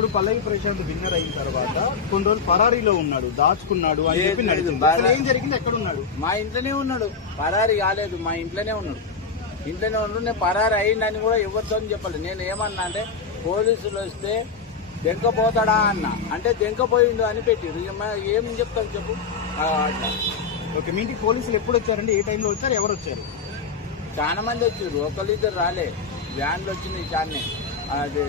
ఇప్పుడు పల్లవి ప్రశాంత్ విన్నర్ అయిన తర్వాత కొన్ని రోజులు పరారీలో ఉన్నాడు, దాచుకున్నాడు అని చెప్పి నడిచింది. అసలు ఏం జరిగింది, ఎక్కడ ఉన్నాడు? మా ఇంట్లోనే ఉన్నాడు, పరారీ కాలేదు. మా ఇంట్లోనే ఉన్నాడు. నేను పరారీ అయిందని కూడా ఎవరితో చెప్పలేదు. నేను ఏమన్నా అంటే పోలీసులు వస్తే దెంకపోతాడా అన్న, అంటే దెంకపోయిండు అని పెట్టిరు. ఏం చెప్తాం చెప్పు. ఓకే, మీ ఇంటికి పోలీసులు ఎప్పుడు వచ్చారండి? ఏ టైంలో వచ్చారు, ఎవరు వచ్చారు? చాలా మంది వచ్చారు, ఒకళ్ళిద్దరు రాలే. వ్యాన్లు వచ్చినాయి చాలానే. అది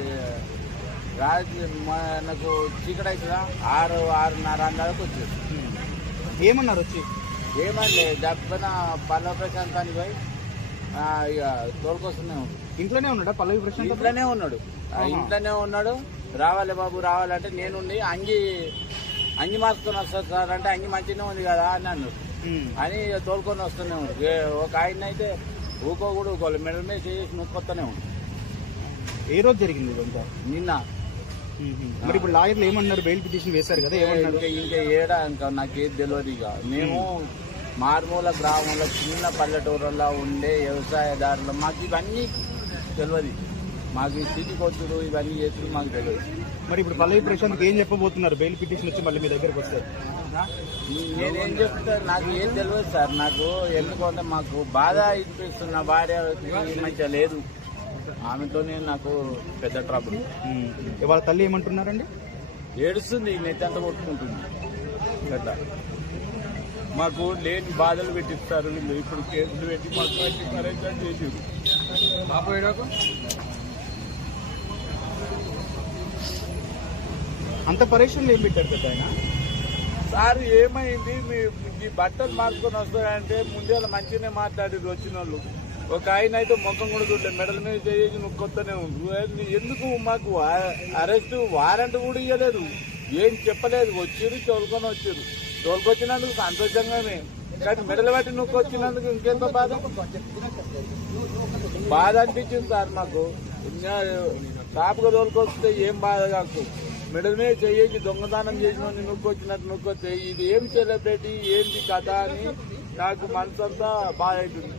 నాకు చీకటి అవుతుందా 6-6:30 అందాలకు వచ్చారు. ఏమన్నారు వచ్చి? ఏమన్నా దెబ్బన పల్లవి ప్రశాంతానికి పోయి ఇక తోలుకొస్తూనే ఉన్నాడు. ఇంట్లోనే ఉన్నాడా పల్లవి ప్రశాంత్? ఇంట్లోనే ఉన్నాడు. రావాలి బాబు రావాలంటే నేనుండి అంగి మార్చుకొని వస్తాను సార్ అంటే అంగి మంచిగానే ఉంది కదా అని అన్నాడు. అని తోలుకొని వస్తూనే ఉన్నాడు. ఒక ఆయన అయితే ఊకోకూడదు మెడల్ మీద చేసి నొక్కొస్తూనే ఉన్నాడు. ఏ రోజు జరిగింది ఇదంతా? నిన్న. మరి ఇప్పుడు లాయర్లు ఏమన్నారు? బెయిల్ పిటిషన్ వేశారు కదా, ఏమన్నారు? ఇంకా ఏడా ఇంకా నాకేది తెలియదు. ఇక మేము మారుమూల గ్రామంలో చిన్న పల్లెటూరులో ఉండే వ్యవసాయదారులు, మాకు ఇవన్నీ తెలియదు. మాకు ఈ సిటీకి వచ్చుడు ఇవన్నీ చేసుడు మాకు తెలియదు. మరి ఇప్పుడు పల్లవి ప్రశాంత్కి ఏం చెప్పబోతున్నారు? బెయిల్ పిటిషన్ వచ్చి మళ్ళీ మీ దగ్గరకు వస్తారు. నేనేం చెప్తాను, నాకు ఏం తెలియదు సార్. నాకు ఎందుకంటే మాకు బాధ ఇప్పిస్తున్న భార్య మంచిగా లేదు, ఆమెతోనే నాకు పెద్ద ట్రబుల్. వాళ్ళ తల్లి ఏమంటున్నారండి? ఏడుస్తుంది, నెత్తంత కొట్టుకుంటుంది. గట్లా మాకు లేని బాధలు పెట్టిస్తారు వీళ్ళు. ఇప్పుడు కేసులు పెట్టి మాకు పరేషాన్ చేసారు. అంత పరేషన్లు ఏం పెట్టారు కదా ఆయన? సార్ ఏమైంది, మీ బట్టలు మార్చుకొని వస్తాయంటే ముందే మంచిగానే మాట్లాడారు వచ్చిన వాళ్ళు. ఒక ఆయన అయితే ముఖం కూడా చూడలేదు, మెడల మీద చేసి నువ్వు కొత్తనే ఉంది. ఎందుకు మాకు అరెస్ట్ వారెంట్ కూడా ఇవ్వలేదు, ఏం చెప్పలేదు. వచ్చారు తోలుకొచ్చినందుకు సంతోషంగానే, కానీ మెడలు బట్టి నువ్వు వచ్చినందుకు ఇంకెంత బాధ అనిపించింది సార్ మాకు. షాపుగా తోలుకొస్తే ఏం బాధ కాకు, మెడల మీద చేసి దొంగతనం చేసిన నువ్వుకొచ్చినట్టు నువ్వుకొస్తే ఇది ఏం సెలబ్రిటీ ఏంటి కథ అని నాకు మనసు అంతా బాధ అవుతుంది.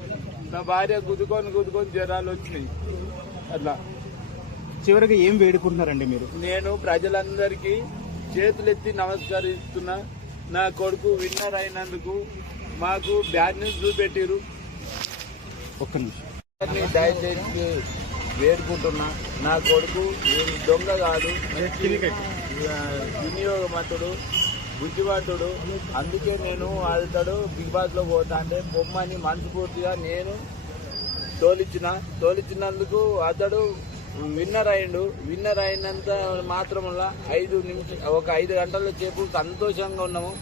నా భార్య గుద్దుకొని జ్వరాలు వచ్చినాయి. అట్లా చివరికి ఏం వేడుకుంటున్నారండి మీరు? నేను ప్రజలందరికీ చేతులెత్తి నమస్కరిస్తున్నా. నా కొడుకు విన్నర్ అయినందుకు మాకు బ్యాడ్ న్యూస్ చూపెట్టిరు. ఒక్క నిమిషం, దయచేసి వేడుకుంటున్నా. నా కొడుకు దొంగ కాదు, వినియోగవంతుడు, బుద్ధివంతుడు. అందుకే నేను అతడు బిగ్ బాస్ లో పోతా అంటే బొమ్మని మనస్ఫూర్తిగా నేను తోలిచ్చినందుకు అతడు విన్నర్ అయిండు. విన్నర్ అయినంత మాత్రంలో 5 గంటల సేపు సంతోషంగా ఉన్నాము.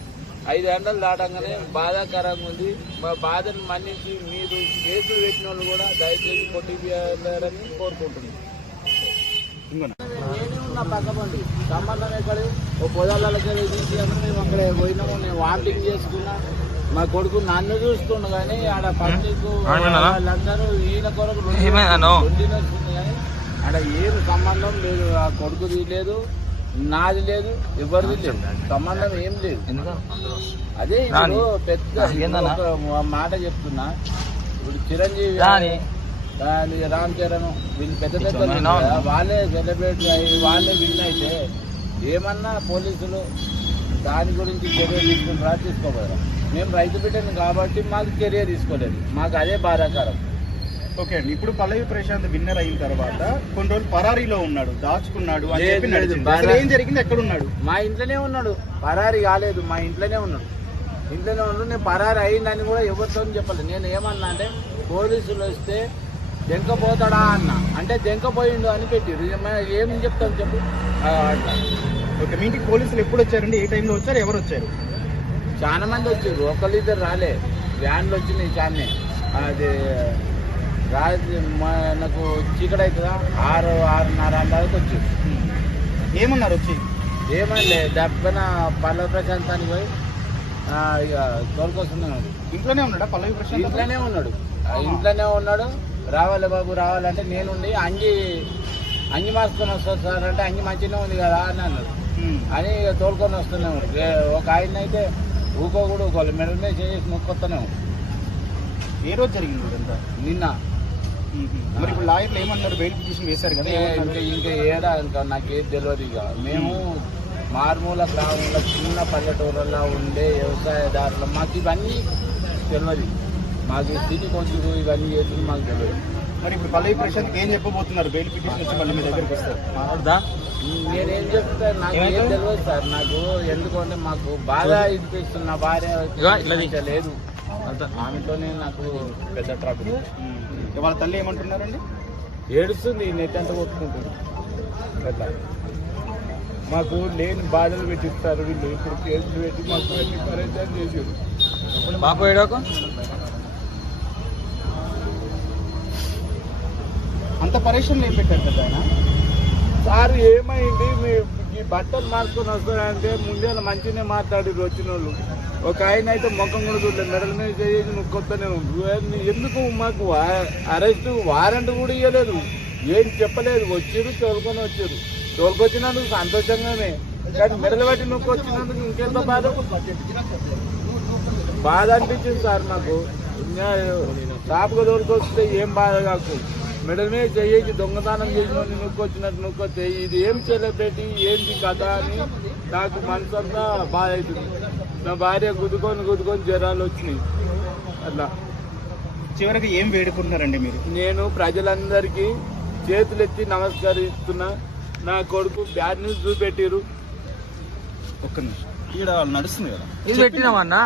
5 గంటలు దాటంగానే బాధాకరంగా ఉంది. మా బాధను మన్నించి మీరు కేసులు పెట్టిన వాళ్ళు కూడా దయచేసి కొట్టిపోయారని కోరుకుంటున్నాను. నేనే ఉన్నా పక్కబండి, సంబంధం ఎక్కడ ఓ పొలాలకి తీసి మేము అక్కడ పోయినాము. నేను వామిటింగ్ చేసుకున్నా. మా కొడుకు నన్ను చూస్తుండు కానీ ఆడ పబ్లిక్ వాళ్ళందరూ ఈయన కొరకు వస్తుంది కానీ ఆడ ఏం సంబంధం లేదు. ఆ కొడుకుది లేదు, నాది లేదు, ఎవరిది లేదు, సంబంధం ఏం లేదు. అదే ఇప్పుడు పెద్ద మాట చెప్తున్నా. ఇప్పుడు చిరంజీవి, రామ్ చరణ్ వీళ్ళు పెద్ద వాళ్ళే సెలబ్రేట్ అయ్యి వాళ్ళే విన్ అయితే ఏమన్నా పోలీసులు దాని గురించి చర్య తీసుకుంటారా? తీసుకోపోయారా? మేము రైతు బిడ్డను కాబట్టి మాకు చర్య తీసుకోలేదు. మాకు అదే బాధాకరం. ఓకే అండి, ఇప్పుడు పల్లవి ప్రశాంత్ విన్నర్ అయిన తర్వాత కొన్ని రోజులు పరారీలో ఉన్నాడు, దాచుకున్నాడు అని చెప్పి నడిచింది. అసలు ఏం జరిగింది, ఎక్కడ ఉన్నాడు? మా ఇంట్లోనే ఉన్నాడు, పరారీ కాలేదు. మా ఇంట్లోనే ఉన్నాడు. నేను పరారీ అయిందని కూడా ఎవరితో చెప్పలేదు. నేను ఏమన్నా అంటే పోలీసులు వస్తే దెంకపోతాడా అన్న, అంటే దెంకపోయిండు అని పెట్టిరు. ఏం చెప్తాను చెప్పు. ఓకే, మీ ఇంటికి పోలీసులు ఎప్పుడు వచ్చారండి? ఏ టైంలో వచ్చారు, ఎవరు వచ్చారు? చాలా మంది వచ్చారు, ఒకళ్ళిద్దరు రాలే. వ్యాన్లు వచ్చినాయి చాలానే. అది నాకు చీకటి అవుతుందా 6-6:30 అందాలకు వచ్చారు. ఏమన్నారు వచ్చి? ఏమన్నా దెబ్బన పల్లవి ప్రశాంతానికి పోయి ఇక తోలుకొస్తున్నాడు. ఇంట్లోనే ఉన్నాడా పల్లవి ప్రశాంత్? ఇంట్లోనే ఉన్నాడు. రావాలి బాబు రావాలంటే నేనుండి అంగి మార్చుకొని వస్తాను సార్ అంటే అంగి మంచిగానే ఉంది కదా అని అన్నాడు. అని ఇక తోలుకొని వస్తూనే ఉన్నాడు. ఒక ఆయన అయితే ఊకోకూడదు మెడల్ మీద చేసి నొక్కొస్తూనే ఉన్నాడు. ఏ రోజు జరిగింది ఇదంతా? నిన్న. మరి ఇప్పుడు లాయర్లు ఏమన్నారు? బెయిల్ పిటిషన్ వేశారు కదా, ఇంకా ఏడా ఇంకా నాకేం తెలియదు. ఇక మేము మారుమూల గ్రామంలో చిన్న పల్లెటూరులో ఉండే వ్యవసాయదారులు, మాకు ఇవన్నీ తెలియదు. మాకు సిటీకి వచ్చి ఇవన్నీ చేసి మాకు తెలియదు. మరి ఇప్పుడు పల్లవి ప్రశాంత్ ఏం చెప్పబోతున్నారు? బెయిల్ పిటిషన్ వచ్చి మళ్ళీ మీ దగ్గరికి వస్తారు. నేనేం చెప్తాను, నాకు ఏం తెలియదు సార్. నాకు ఎందుకంటే మాకు బాగా ఇనిపిస్తుంది. నా భార్య లేదు, ఆమెతోనే నాకు పెద్ద ట్రబుల్. వాళ్ళ తల్లి ఏమంటున్నారండి? ఏడుస్తుంది, నెట్ అంతా కొట్టుకుంటుంది. అట్లా మాకు లేని బాధలు పెట్టిస్తారు వీళ్ళు. ఇప్పుడు కేసులు పెట్టి మాకు అన్ని పరేషాన్ చేసారు. బాబు ఏడోకు అంత పరేషాన్లు ఏం పెట్టారు కదా ఆయన? సార్ ఏమైంది, మీ ఈ బట్టలు మార్చుకొని వస్తారంటే ముందే మంచిగానే మాట్లాడారు వచ్చిన వాళ్ళు. ఒక ఆయన అయితే ముఖం కూడా చూడలేదు, మెడల మీద చేసి నువ్వు కొత్తనే ఉంది. ఎందుకు మాకు అరెస్ట్ వారెంట్ కూడా ఇవ్వలేదు, ఏం చెప్పలేదు. వచ్చారు, తోలుకొని వచ్చారు. తోలుకొచ్చినందుకు సంతోషంగానే, కానీ మెడలు బట్టి నొక్కి వచ్చినందుకు ఇంకెంత బాధ అనిపించింది సార్ మాకు. తాపుగా తోలుకొస్తే ఏం బాధ కాకు, మెడల మీద చేసి దొంగతనం చేసిన నొక్కొచ్చినట్టు నొక్కొస్తే ఇది ఏం సెలబ్రిటీ ఏంటి కథ అని నాకు మనసు అంతా బాధ అవుతుంది. నా భార్య గుద్దుకొని జ్వరాలు వచ్చినాయి. అట్లా చివరికి ఏం వేడుకుంటున్నారండి మీరు? నేను ప్రజలందరికీ చేతులెత్తి నమస్కరిస్తున్నా. నా కొడుకు బ్యాడ్ న్యూస్ చూపెట్టిరు. ఒక్క నిమిషం, ఈడ నడుస్తుంది కదా, ఇది పెట్టినామన్నా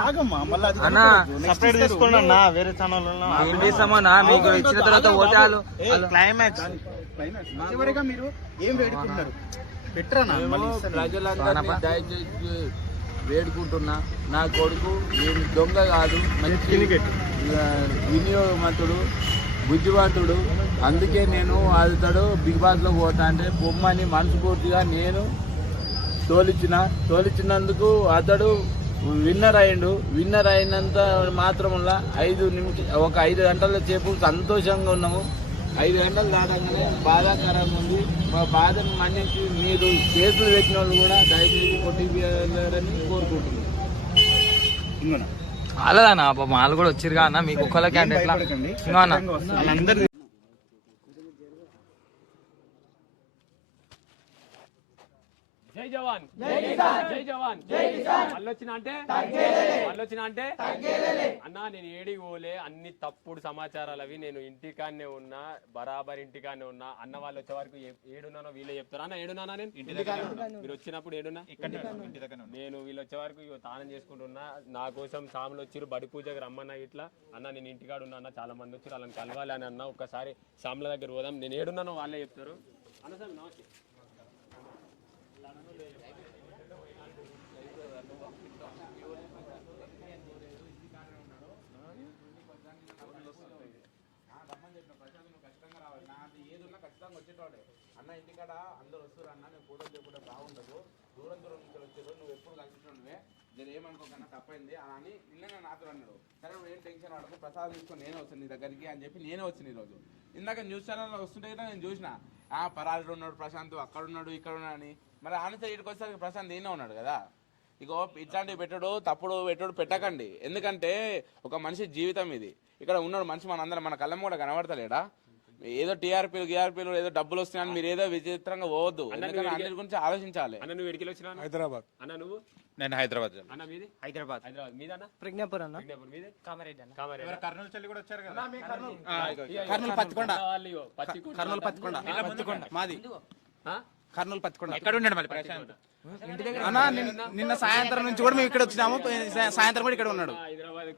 అన్నా, సపరేట్ తీసుకోండి అన్న, వేరే ఛానల్ ఏం చేస్తామన్నా? మీకు ఇచ్చిన తర్వాత ఓటాలు క్లైమాక్స్. చివరిగా మీరు ఏం వేడుకుంటున్నారు? పెట్టరానా? ప్రజలందరినీ దయచేసి వేడుకుంటున్నా, నా కొడుకు నేను దొంగ కాదు, మంచి వినియోగవంతుడు, బుద్ధివంతుడు. అందుకే నేను అతడు బిగ్ బాస్లో పోతా అంటే బొమ్మని మనస్ఫూర్తిగా నేను తోలిచ్చినందుకు అతడు విన్నర్ అయ్యిండు. విన్నర్ అయినంత మాత్రంలో 5 గంటల సేపు సంతోషంగా ఉన్నాము. 5 గంటలు దాటంగానే బాధాకరంగా ఉంది. మా బాధను మన్నించి మీరు కేసులు పెట్టిన వాళ్ళు కూడా దయచేసి కొట్టిపోయారని కోరుకుంటున్నాను. అలాదన్నా పాపం వాళ్ళు కూడా వచ్చిరుగా అన్న, మీకు ఒక్కళ్ళకి అంటే ఎట్లా ఇంకో అన్న? జై జవాన్, జై జవాన్, మళ్ళొచ్చిన అంటే అన్నా నేను ఏడికి పోలే. అన్ని తప్పుడు సమాచారాలు అవి. నేను ఇంటికాన్నే ఉన్నా, బరాబర్ ఇంటికాన్నే ఉన్నా. అన్న వాళ్ళు వచ్చే వరకు ఏడున్నానో వీళ్ళే చెప్తారు. అన్న ఏడున్నానా? నేను మీరు వచ్చినప్పుడు ఏడున్నా, నేను వీళ్ళు వచ్చే వరకు తానం చేసుకుంటున్నా. నా కోసం సాములు వచ్చిరు, బడి పూజకి రమ్మన్నా. ఇట్లా అన్న నేను ఇంటికాడ ఉన్నా అన్న, చాలా మంది వచ్చారు, వాళ్ళని కలవాలి అని అన్న. ఒక్కసారి సాముల దగ్గర పోదాం. నేను ఏడున్నానో వాళ్ళే చెప్తారు. అన్న సార్ నమస్తే. అన్న ఇంటికాడ అందరు వస్తారు అన్న, నేను ఫోటో చేయకుండా బాగుండదు, దూరం నుంచి వచ్చారు, నువ్వు ఎప్పుడు కలిసినవే, నేను ఏమనుకోకన్నా తప్పైంది అని నిన్న నాతో అన్నాడు. సరే నువ్వు ఏం టెన్షన్ పడకు, ప్రసాదం తీసుకొని నేనే వస్తాను నీ దగ్గరికి అని చెప్పి నేనే వచ్చిన ఈరోజు. ఇందాక న్యూస్ ఛానల్లో వస్తుంటే కదా నేను చూసిన, పరాలు ఉన్నాడు ప్రశాంత్, అక్కడ ఉన్నాడు ఇక్కడ ఉన్నాడు అని. మరి ఆనంద ఇక్కడికి వచ్చేసరికి ప్రశాంత్ నేనే ఉన్నాడు కదా. ఇగో ఇట్లాంటివి పెట్టడు, తప్పుడు పెట్టడు పెట్టకండి. ఎందుకంటే ఒక మనిషి జీవితం ఇది. ఇక్కడ ఉన్నాడు మనిషి, మనందరం మన కళ్ళం కూడా కనబడతలేడా? ఏదో టీఆర్పీలు ఏదో డబ్బులు వస్తున్నాయని మీరు ఏదో విచిత్రంగా పోవద్దు. అన్నిటి గురించి ఆలోచించాలి. అన్న నువ్వు ఎడికి వచ్చినా? హైదరాబాద్. అన్న నువ్వు? నేను హైదరాబాద్. అన్న మీది? హైదరాబాద్. మీదన్నా? ప్రజ్ఞాపూర్ అన్న. మీది? కామారెడ్డి అన్న. కామారెడ్డి. కర్నూలు చెల్లి కూడా వచ్చారు కదా. కర్నూలు పత్తికొండ. కర్నూలు పత్తికొండ మాది. కర్నూలు పత్తికొండ. ఎక్కడ ఉన్నాడు మళ్ళీ ప్రశాంత్? అన్నా నిన్న సాయంత్రం నుంచి కూడా మేము ఇక్కడ వచ్చినాము, సాయంత్రం కూడా ఇక్కడ ఉన్నాడు. హైదరాబాద్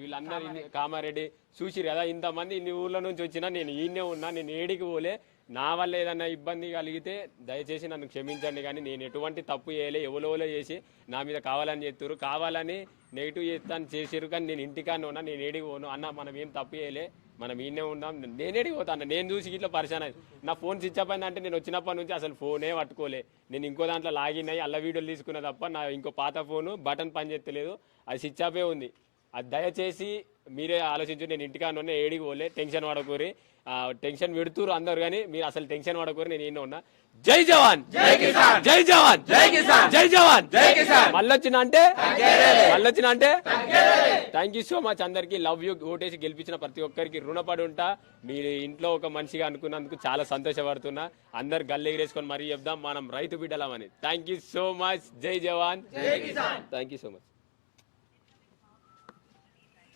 వీళ్ళందరూ కామారెడ్డి చూసిరు కదా, ఇంతమంది ఇన్ని ఊర్ల నుంచి వచ్చినా నేను ఈయనే ఉన్నా. నేను ఏడికి పోలే. నా వల్ల ఏదన్నా ఇబ్బంది కలిగితే దయచేసి నన్ను క్షమించండి. కానీ నేను ఎటువంటి తప్పు చేయలే. ఎవరో చేసి నా మీద కావాలని చెప్తారు, కావాలని నెగిటివ్ చేస్తాను చేసారు. కానీ నేను ఇంటికానే ఉన్నా, నేను ఏడికి పోను. అన్న మనం ఏం తప్పు చేయలే, మనం ఈయనే ఉన్నాం. నేనేడికి పోతాను. నేను చూసి ఇట్లా పరిశాన్ అయింది. నా ఫోన్ స్విచ్ ఆఫ్ అయిందంటే నేను వచ్చినప్పటి నుంచి అసలు ఫోనే పట్టుకోలే. నేను ఇంకో దాంట్లో లాగిన్ అయ్యి అల్ల వీడియోలు తీసుకున్నా తప్ప నా ఇంకో పాత ఫోను బటన్ పని చేస్తలేదు, అది స్విచ్ ఆఫే ఉంది. అది దయచేసి మీరే ఆలోచించు. నేను ఇంటికానే ఉన్నా, ఏడికి పోలే. టెన్షన్ పడకూరి, టెన్షన్ పెడుతురు అందరు, కానీ మీరు అసలు టెన్షన్ పడకూరి. నేను ఈయన ఉన్నా. జై జవాన్, జై కిసాన్, జై జవాన్, జై కిసాన్, జై జవాన్, జై కిసాన్. మళ్ళొచ్చిన అంటే థ్యాంక్ యూ సో మచ్ అందరికీ. Love you. ఓటేసి గెలిపించిన ప్రతి ఒక్కరికి రుణపడి ఉంటా. మీరు ఇంట్లో ఒక మనిషిగా అనుకున్నందుకు చాలా సంతోషపడుతున్నా. అందరు గల్లె ఎగిరేసుకొని మరీ చెప్దాం మనం రైతు బిడ్డలమని. Thank you so much. జై జవాన్. Thank you so much.